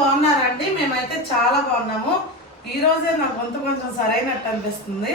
బాగున్నారండి. మేమైతే చాలా బాగున్నాము. ఈరోజే నా గొంతు కొంచెం సరైనట్టు అనిపిస్తుంది.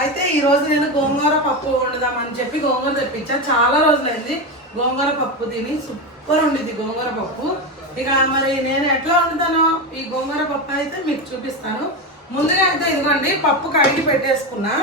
అయితే ఈరోజు నేను గోంగూర పప్పు వండుదామని చెప్పి గోంగూర తెప్పించా. చాలా రోజులైంది గోంగూర పప్పు తిని సూపర్ ఉండిద్ది గోంగూర పప్పు. ఇక మరి నేను ఎట్లా వండుతానో ఈ గోంగూర పప్పు అయితే మీకు చూపిస్తాను. ముందుగా అయితే ఇదిగోండి పప్పు కడిగి పెట్టేసుకున్నా.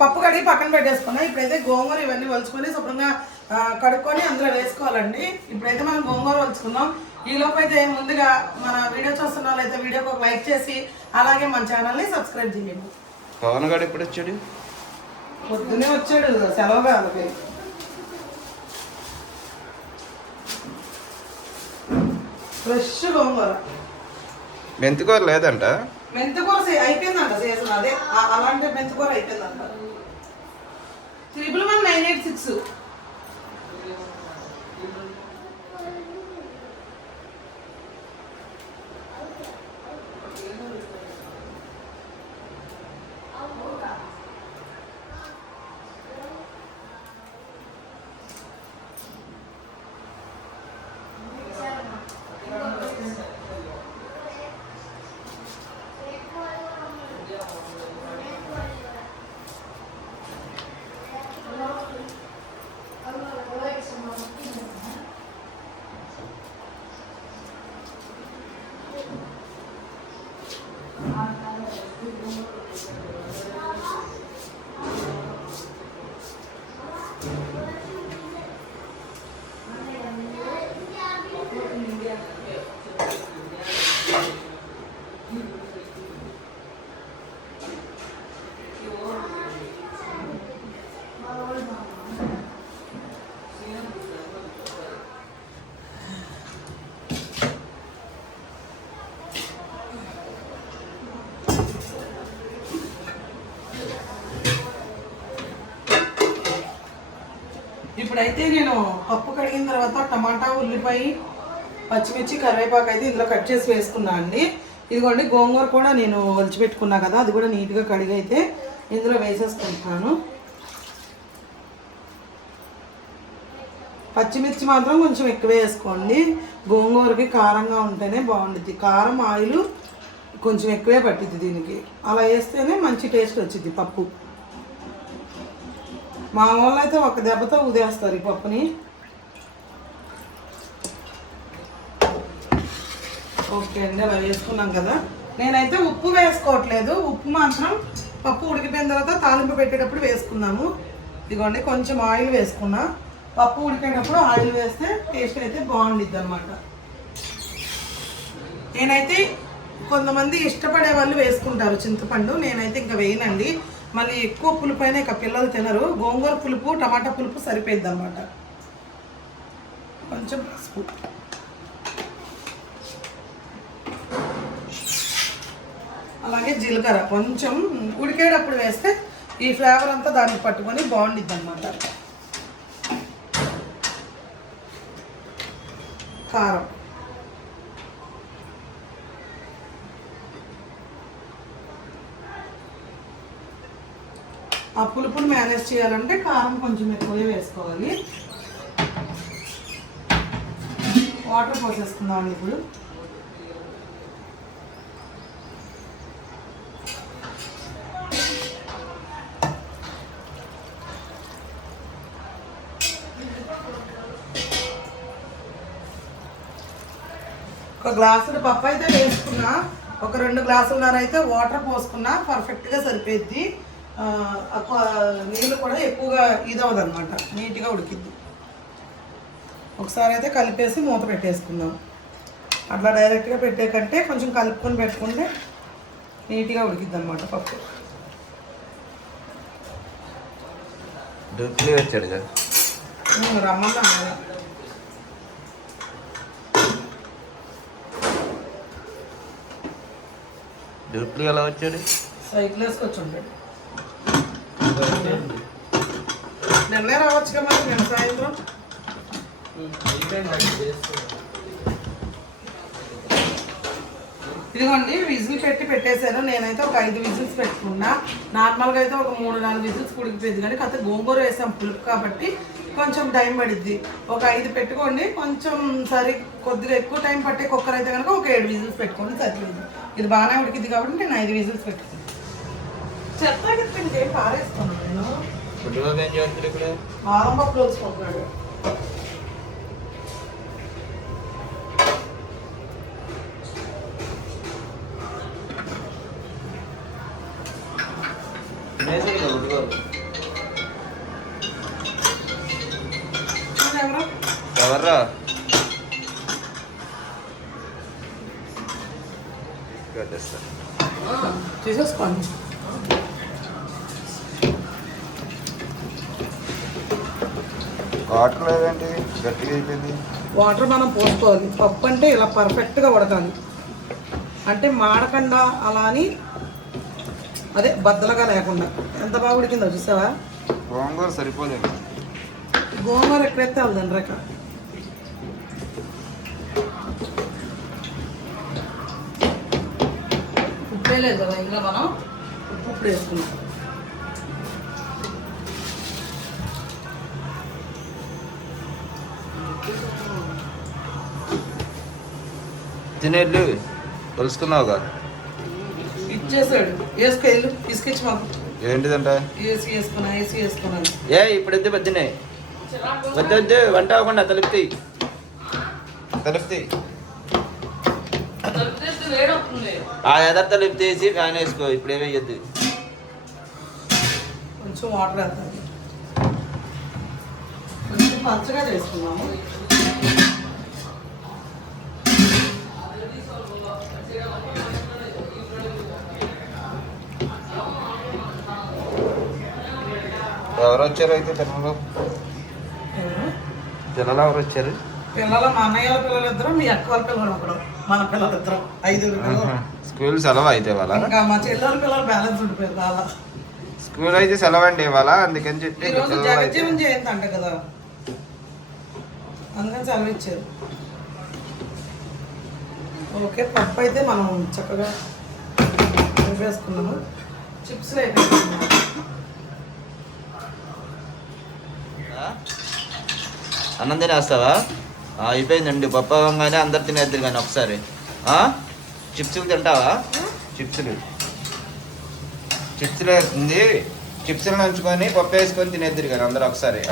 పప్పు కడిగి పక్కన పెట్టేసుకున్నా. ఇప్పుడైతే గోంగూర ఇవన్నీ వలుచుకొని శుభ్రంగా కడుక్కొని అందులో వేసుకోవాలండి. ఇప్పుడైతే మనం గోంగూర వలుచుకుందాం ఈ లోపు అయితే ముందుగా మన వీడియో చూస్తున్న వాళ్ళైతే వీడియోకి ఒక లైక్ చేసి అలాగే మన ఛానల్ని సబ్స్క్రైబ్ చేయండి. పవన్ గారు ఎప్పుడు వచ్చాడు? పొద్దునే వచ్చాడు సెలవు కాదు ఫ్రెష్ గోంగూర. మెంతికూర లేదంట? మెంతికూర అయిపోయిందంట సీజన్ అదే. అలాంటి మెంతికూర అయిపోయిందంట. Triple one nine eight six. Thank you. ఇప్పుడైతే నేను పప్పు కడిగిన తర్వాత టమాటా ఉల్లిపాయ పచ్చిమిర్చి కరివేపాకు అయితే ఇందులో కట్ చేసి వేసుకున్నా అండి. ఇదిగోండి గోంగూర కూడా నేను ఒలిచిపెట్టుకున్నా కదా అది కూడా నీట్గా కడిగి అయితే ఇందులో వేసేసుకుంటున్నాను పచ్చిమిర్చి మాత్రం కొంచెం ఎక్కువ వేసుకోండి. గోంగూరకి కారంగా ఉంటేనే బాగుండుద్ది. కారం ఆయిల్ కొంచెం ఎక్కువే పట్టిద్ది దీనికి. అలా వేస్తేనే మంచి టేస్ట్ వచ్చింది పప్పు. మా వాళ్ళు అయితే ఒక దెబ్బతో ఉదేస్తారు ఈ పప్పుని. ఓకే అండి అలా వేసుకున్నాం కదా. నేనైతే ఉప్పు వేసుకోవట్లేదు. ఉప్పు మాత్రం పప్పు ఉడికిపోయిన తర్వాత తాలింపు పెట్టేటప్పుడు వేసుకున్నాము ఇదిగోండి కొంచెం ఆయిల్ వేసుకున్నా. పప్పు ఉడికేటప్పుడు ఆయిల్ వేస్తే టేస్ట్ అయితే బాగుండిద్ది అనమాట నేనైతే కొంతమంది ఇష్టపడే వాళ్ళు వేసుకుంటారు చింతపండు. నేనైతే ఇంకా వేయనండి. మళ్ళీ ఎక్కువ పులుపు ఇక పిల్లలు తినరు. గోంగూర పులుపు టమాటా పులుపు సరిపోయింది అనమాట కొంచెం పసుపు. అలాగే జీలకర్ర. కొంచెం ఉడికేటప్పుడు వేస్తే ఈ ఫ్లేవర్ అంతా దానికి పట్టుకొని బాగుండిద్ది అనమాట కారం. ఆ పులుపుని మేనేజ్ చేయాలంటే కారం కొంచెం ఎక్కువే వేసుకోవాలి. వాటర్ పోసేసుకుందాం ఇప్పుడు. ఒక గ్లాసుడు పప్పు అయితే వేసుకున్నా ఒక రెండు గ్లాసులన్నర అయితే వాటర్ పోసుకున్నా పర్ఫెక్ట్గా సరిపోద్ది నీళ్ళు కూడా ఎక్కువగా ఇదవదు అనమాట నీట్గా ఉడికిద్ది. ఒకసారి అయితే కలిపేసి మూత పెట్టేసుకుందాం. అట్లా డైరెక్ట్గా పెట్టే కంటే కొంచెం కలుపుకొని పెట్టుకుంటే నీట్గా ఉడికిద్ది అనమాట పప్పు వచ్చాడు కదా రమ్మన్నా. డూప్లీ ఎలా వచ్చాడు? సైకిల్ వేసుకొచ్చి నిన్నే రావచ్చు మరి నిన్న సాయంత్రం? ఇదిగోండి విజిల్ పెట్టి పెట్టేశాను. నేనైతే ఒక ఐదు విజిల్స్ పెట్టుకున్నా. నార్మల్గా అయితే ఒక మూడు నాలుగు విజిల్స్ ఉడికిపోయింది కానీ కాకపోతే గోంగూర వేసాం పులుపు కాబట్టి కొంచెం టైం పడిద్ది. ఒక ఐదు పెట్టుకోండి. కొంచెం సరి కొద్దిగా ఎక్కువ టైం పట్టే కుక్కర్ అయితే కనుక ఒక ఏడు విజిల్స్ పెట్టుకోండి సరిపోయింది. ఇది బాగానే ఉడికింది కాబట్టి నేను ఐదు విజిల్స్ పెట్టుకున్నాను చెత్త పారేస్తున్నాను నేను? బాదం పప్పు రోజుకుంటున్నాడు వాటర్ లేదండి గట్టిగా అయిపోయింది. వాటర్ మనం పోసుకోవాలి. పప్పు అంటే ఇలా పర్ఫెక్ట్గా ఉడకాలి. అంటే మాడకుండా అలా అని అదే బద్దలుగా లేకుండా. ఎంత బాగా ఉడికిందో చూసావా? గోంగూర సరిపోలేదు. గోంగూర ఎక్కడైతే వెళ్దాం రేఖ ఉప్పే లేదు కదా ఇంకా మనం ఉప్పు ఇప్పుడు వేసుకున్నాం తినేళ్ళు తెలుసుకున్నావుగా ఇచ్చేసాడు. వేసుకెళ్ళు తీసుకొచ్చి మాకు. ఏంటిదంట? ఏసీ వేసుకున్నా ఏసీ వేసుకున్నాను ఏ ఇప్పుడు వద్దు వద్దునే వద్దు వద్దు వంట అవ్వకుండా తలుపుతాయి తలుపుతాయి ఆ ఎదర్ తలుపు తీసి ఫ్యాన్ వేసుకో ఇప్పుడు ఏమి వేయద్దు కొంచెం వాటర్ వేస్తాను కొంచెం పచ్చగా చేసుకున్నాము ఎవరు వచ్చారు అయితే పిల్లలు? పిల్లలు ఎవరు వచ్చారు పిల్లలు మా అన్నయ్య పిల్లలు ఇద్దరు మీ అక్క వాళ్ళ పిల్లలు ఒకడు మన పిల్లలు ఇద్దరు ఐదుగురు పిల్లలు. స్కూల్ సెలవు అయితే ఇవాళ? ఇంకా మా చెల్లెల పిల్లలు బ్యాలెన్స్ ఉండిపోయారు అలా స్కూల్ అయితే సెలవు అండి ఇవాళ అందుకని చెప్పి ఈరోజు జగజ్జీవన్ జయంతి అంట కదా. అందుకని సెలవు ఇచ్చారు. ఓకే పప్పు అయితే మనం చక్కగా వేసుకున్నాము. చిప్స్ ఆ? అన్నం తినేస్తావా అయిపోయిందండి. పప్పు అవ్వగానే అందరు తినేద్దరు కానీ ఒకసారి. చిప్స్లు తింటావా? చిప్సులు. చిప్స్లు ఉంది చిప్స్లు నంచుకొని పప్పు వేసుకొని తినేద్దరు కానీ అందరు ఒకసారి.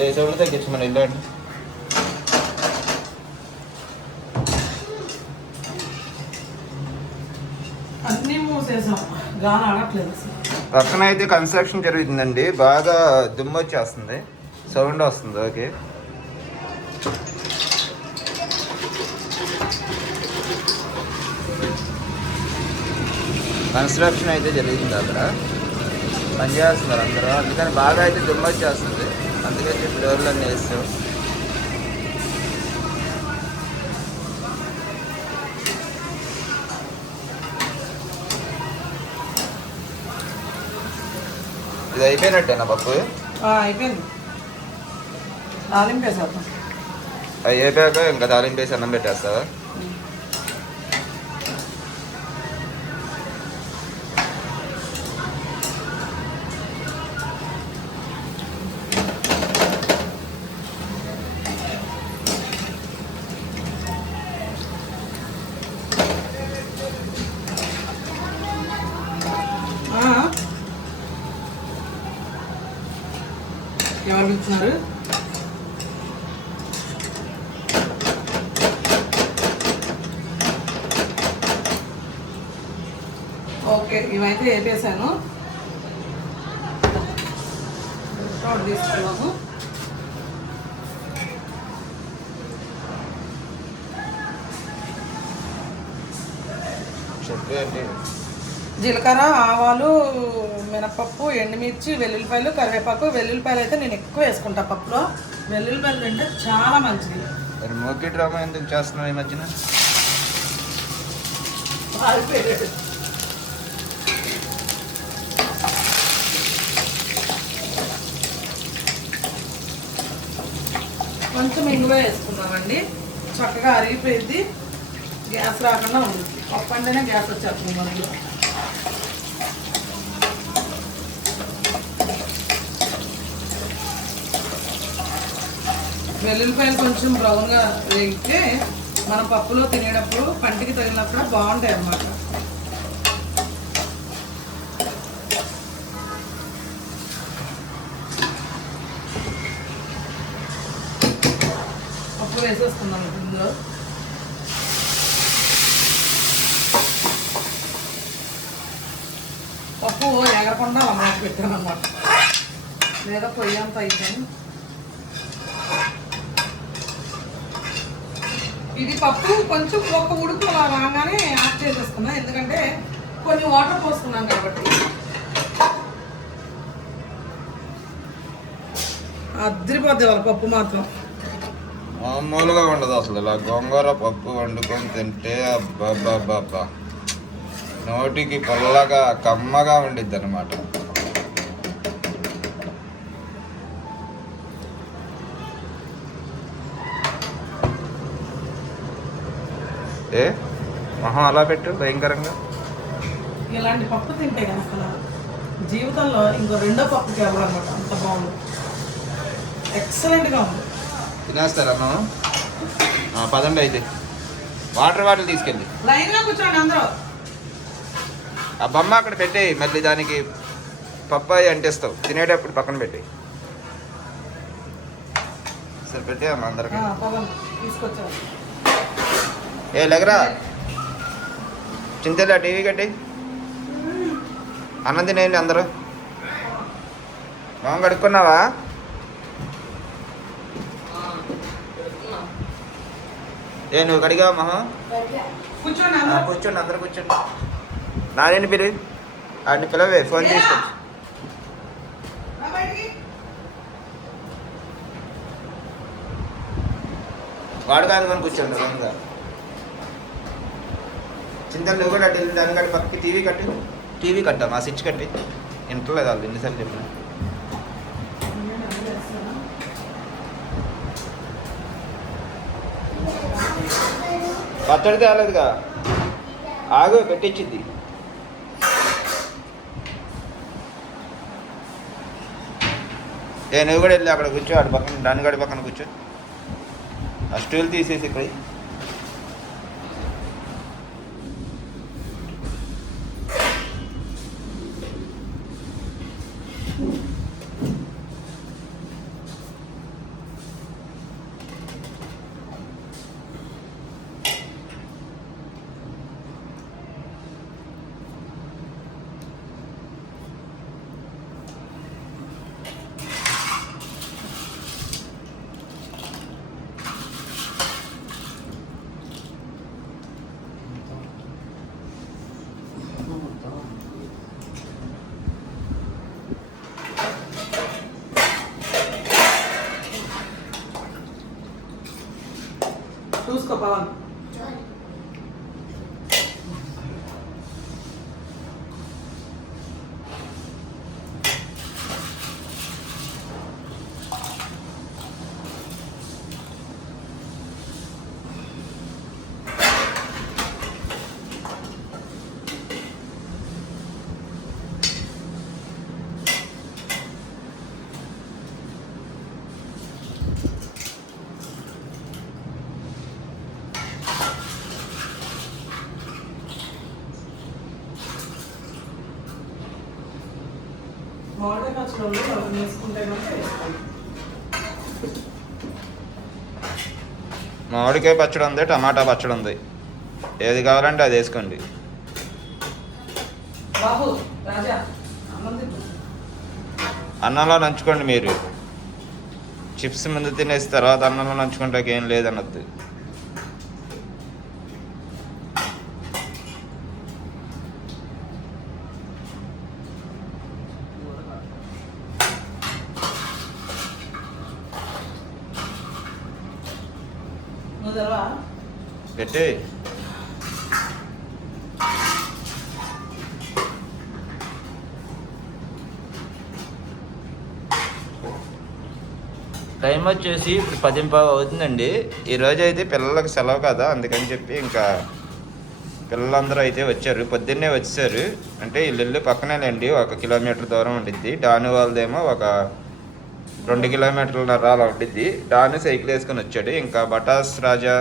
ఆ? ఏ సౌండ్ తగ్గించు మన ఇల్లు అండి అన్నీ మూసేసాం గాలి ఆడట్లేదు పక్కన అయితే కన్స్ట్రక్షన్ జరుగుతుందండి. బాగా దుమ్ము వచ్చేస్తుంది. సౌండ్ వస్తుంది ఓకే. కన్స్ట్రక్షన్ అయితే జరుగుతుంది అక్కడ. పని చేస్తున్నారు అందరూ. అందుకని బాగా అయితే దుమ్ము వచ్చేస్తుంది. డోర్లు అన్నీ వేస్తాం. ఇది అయిపోయినట్టేనా పప్పు? ఆ, అయిపోయింది. అవి అయిపోయాక ఇంకా తాలింపు వేసి అన్నం పెట్టేస్తావా? ఎవరు ఓకే ఇవైతే వేపేసాను తీసుకున్నాము. జీలకర్ర ఆవాలు మినపప్పు ఎండుమిర్చి వెల్లుల్లిపాయలు కరివేపాకు. వెల్లుల్లిపాయలు అయితే నేను ఎక్కువ వేసుకుంటా పప్పులో. వెల్లుల్లిపాయలు తింటే చాలా మంచిది. మరి మోకి డ్రామా ఎందుకు చేస్తున్నావు ఈ మధ్యన? కొంచెం ఇంగువ వేసుకున్నామండి. చక్కగా అరిగిపోయింది. గ్యాస్ రాకుండా ఉంటుంది పప్పు అంటేనే గ్యాస్ వచ్చేస్తుంది మనకి. వెల్లుల్లిపాయలు కొంచెం బ్రౌన్గా వేగితే మనం పప్పులో తినేటప్పుడు పంటికి తగిలినప్పుడు బాగుంటాయి అన్నమాట. పప్పు వేసేసుకుందాం ఇందులో. పప్పు ఎగరకుండా అమ్మకి పెట్టాను అనమాట లేదా పొయ్యి అంతా అయిపోయింది. ఇది పప్పు కొంచెం ఒక్క ఉడుకు అలా రాగానే యాడ్ చేసేసుకున్నా ఎందుకంటే కొన్ని వాటర్ పోసుకున్నాం కాబట్టి. అద్దరిపోద్ది వాళ్ళ పప్పు మాత్రం. మామూలుగా ఉండదు అసలు. ఇలా గోంగూర పప్పు వండుకొని తింటే అబ్బా నోటికి పొల్లగా కమ్మగా ఉండిద్ది అనమాట ఏ? మొహం అలా పెట్టు భయంకరంగా. ఇలాంటి పప్పు తింటే కనుక జీవితంలో ఇంకో రెండో పప్పుకి ఎవరన్నమాట అంత బాగుంది. ఎక్సలెంట్గా ఉంది. తినేస్తారా అన్నం? పదండి అయితే. వాటర్ బాటిల్ తీసుకెళ్ళి. లైన్లో కూర్చోండి అందరూ. ఆ బొమ్మ అక్కడ పెట్టేయి మళ్ళీ దానికి పప్పాయి అంటిస్తావు. తినేటప్పుడు పక్కన పెట్టేయి. సరే పెట్టేయమ్మా అందరికి. ఆ, ఏ లెగరా చింతలే టీవీ కట్టి. అన్నం తినేయండి అందరూ. మొహం కడుక్కున్నావా? ఏ నువ్వు కడిగా మొహం కూర్చోండి అందరు అందరూ కూర్చోండి. అందరూ పిలి ఆడిని పిలవే ఫోన్ తీసుకొచ్చి రా వాడు కాదు కూర్చోండి చింతలు నువ్వు కూడా అటు వెళ్ళి దాని కాడి పక్కకి టీవీ కట్టి. టీవీ కట్టాం మా స్విచ్ కట్టి. ఇంటర్లేదు వాళ్ళు ఎన్నిసార్లు చెప్పిన. పచ్చడి తేలేదుగా. ఆగు పెట్టించింది ఏ నువ్వు కూడా వెళ్ళి అక్కడ కూర్చో అటు పక్కన దాని గడి పక్కన కూర్చో. ఆ స్టూల్ తీసేసి ఇక్కడ Mustafa'nın మనం వేసుకుంటే కనుక వేసుకోండి. మామిడికాయ పచ్చడి ఉంది టమాటా పచ్చడి ఉంది. ఏది కావాలంటే అది వేసుకోండి. అన్నంలో నంచుకోండి మీరు. చిప్స్ ముందు తినేసి తర్వాత అన్నంలో నంచుకుంటాకి లేదన్నది నువ్వు తెలవా పెట్టి. టైం వచ్చేసి ఇప్పుడు పదింపావు అవుతుందండి. ఈరోజు అయితే పిల్లలకు సెలవు కదా అందుకని చెప్పి ఇంకా పిల్లలందరూ అయితే వచ్చారు. పొద్దున్నే వచ్చారు. అంటే ఇల్లు ఇల్లు పక్కనేనండి ఒక కిలోమీటర్ దూరం ఉండిద్ది. డాను వాళ్ళదేమో ఒక రెండు కిలోమీటర్ల అలా ఉండిద్ది. డాను సైకిల్ వేసుకొని వచ్చాడు. ఇంకా బటాస్ రాజా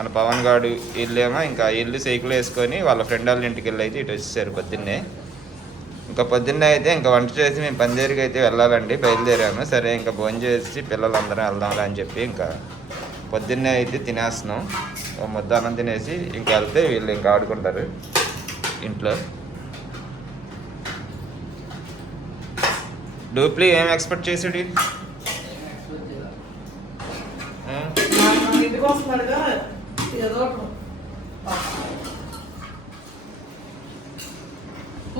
మన పవన్ గాడు వీళ్ళేమో ఇంకా ఇల్లు సైకిల్ వేసుకొని వాళ్ళ ఫ్రెండ్ వాళ్ళ ఇంటికి వెళ్ళి అయితే ఇటు వచ్చేసారు పొద్దున్నే. ఇంకా పొద్దున్నే అయితే ఇంకా వంట చేసి మేము పందేరికి అయితే వెళ్ళాలండి బయలుదేరాము. సరే ఇంకా భోజనం చేసి పిల్లలందరం వెళ్దాంలే అని చెప్పి ఇంకా పొద్దున్నే అయితే తినేస్తున్నాం. ఓ ముద్ద అన్నం తినేసి ఇంకా వెళ్తే వీళ్ళు ఇంకా ఆడుకుంటారు ఇంట్లో. డూప్లీ ఏం ఎక్స్పెక్ట్ చేసాడు ఆ? ఇంటికి వస్తున్నాడుగా. ఏదో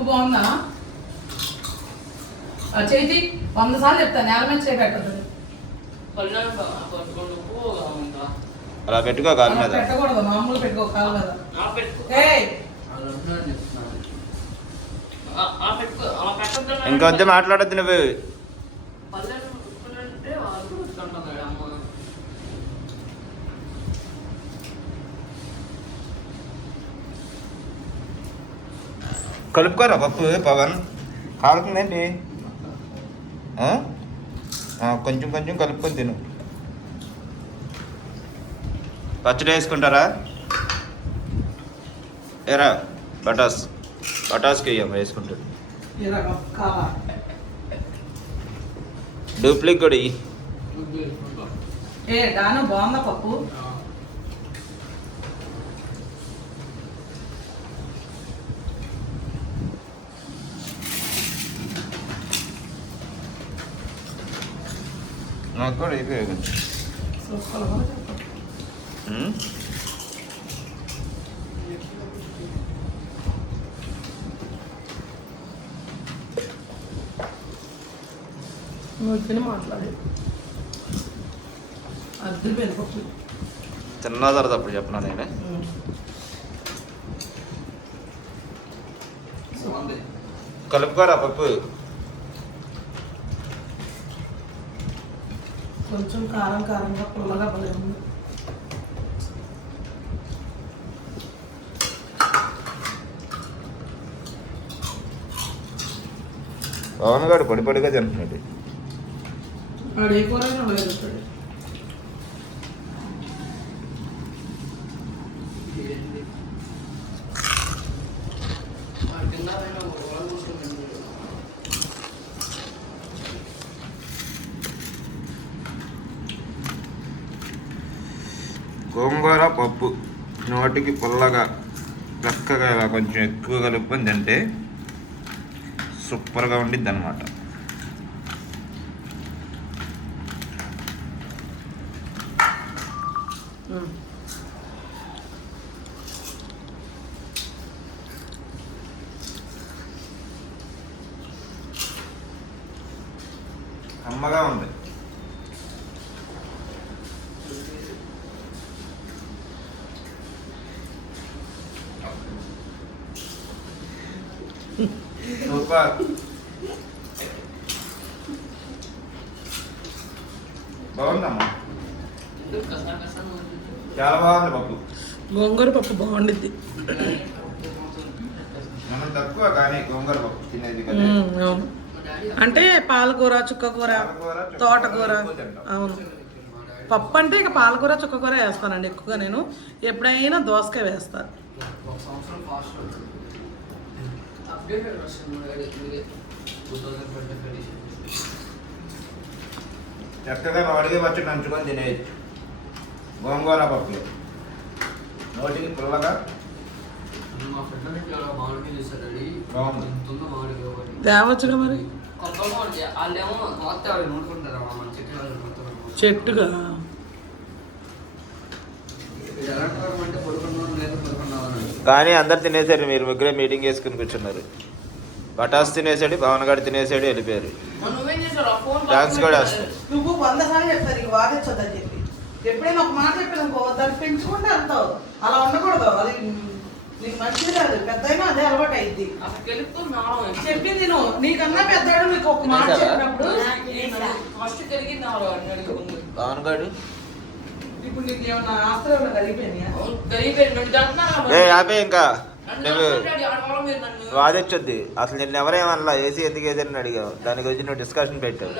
బాగుందా చేతి వంద సార్లు చెప్తాను నేల మీద చేయి పెట్టదు కళ్యాణ్ పట్టుకుంటూ ఉందా? అలా పెట్టుకో కాలు మీద. పెట్టకూడదు మామూలు పెట్టుకో కాదు కదా ఆ పెట్టుకో. ఏయ్! అలా ఉందని చెప్తున్నాను. ఆ- ఆ పెట్టుకో. అలా పెట్టొద్దు ఇంకొద్ది మాట్లాడద్దు నువ్వు కళ్యాణ్ పెట్టుకున్నాడంటే వాళ్ళు కూడా పెట్టుకుంటున్నాడు అమ్మ కలుపుకోరా పప్పు పవన్? కాలుతుందండి కొంచెం కొంచెం కలుపుకొని తిను. పచ్చడి వేసుకుంటారా? ఏరా బటాస్ బటాస్కి వెయ్యం వేసుకుంటాడు డూప్లిక్ కూడా. ఏ దాని బాగుందా పప్పు ఆ. నాకు కూడా అయిపోయాయి కొంచెం చూసుకోవాలి కూడా చెప్పు. ఉమ్? నువ్వు తిని మాట్లాడు అద్దరిపోయింది పప్పు తిన్నా తర్వాత అప్పుడు చెప్పనా నేను ఉమ్. బాగుంది. కలుపుకోరా పప్పు కొంచెం కారం కారంగా పుల్లగా ఉంది పవన్ గారు పొడి పొడిగా తింటున్నాడు. వాడు ఏ కూర అయినా లేదు ఏంది? ఆ కింద పైన ఒక గోడ కూర్చోండి. గోంగూర పప్పు నోటికి పుల్లగా చక్కగా ఇలా కొంచెం ఎక్కువ కలుపుకొని తింటే సూపర్గా ఉండిద్ది అనమాట అమ్మగా ఉంది. సూపర్ బాగుందమ్మా? చాలా బాగుంది పప్పు. గోంగూర పప్పు బాగుండిద్ది. మనం తక్కువ కానీ గోంగూర పప్పు తినేది కదా. అవును. అంటే పాలకూర చుక్కకూర తోటకూర. అవును. పప్పు అంటే ఇక పాలకూర చుక్కకూర వేస్తానండి ఎక్కువగా నేను. ఎప్పుడైనా దోసకాయ వేస్తాను. ఒక సంవత్సరం ఫాస్ట్ అప్డేట్ వస్తుంది మా డాడీ ఇదే టూ థౌజండ్ ట్వంటీ ఫైవ్ చక్కగా వాడికి వచ్చి నంచుకొని తినేయచ్చు గోంగూర పప్పు నోటికి పుల్లగా మా ఫ్రెండ్ బాగుంది. ఒకటి. తేవచ్చుగా మరి? కొత్త మామిడి వాళ్ళేమో మొత్తం మన చెట్టు వాళ్ళు చెట్టుగా? అంటే పడుకున్నాం కానీ అందరు తినేసారు మీరు ముగ్గురే మీటింగ్ వేసుకుని కూర్చున్నారు. పటాస్ తినేసాడు పవన్ గారు తినేసాడు వెళ్ళిపోయారు. మరి నువ్వేం చేసావు ఆ ఫోన్ డాన్స్ కూడా వేస్తాడు నువ్వు వంద సార్లు చెప్తాను నీకు వాదించొద్దని చెప్పి. ఎప్పుడైనా ఒక మాట చెప్పాను దాన్ని పెంచుకుంటే వెళ్తావు అలా ఉండకూడదు అది నీకు మంచిది కాదు పెద్ద అయినా అదే అలవాటు అయింది అక్కడికి వెళ్ళిపో నాలో చెప్పింది నువ్వు. నీకన్నా పెద్దవాడు నీకు ఒక మాట చెప్పినప్పుడు ఫస్ట్ కలిగింది నాలో అడిగి ముందు పవన్ గారు ఏ ఆపే ఇంకా. నువ్వు వాదించొద్ది అసలు నేను ఎవరేమనలా ఏసీ ఎందుకు ఏదని అడిగావు? దాని గురించి నువ్వు డిస్కషన్ పెట్టావు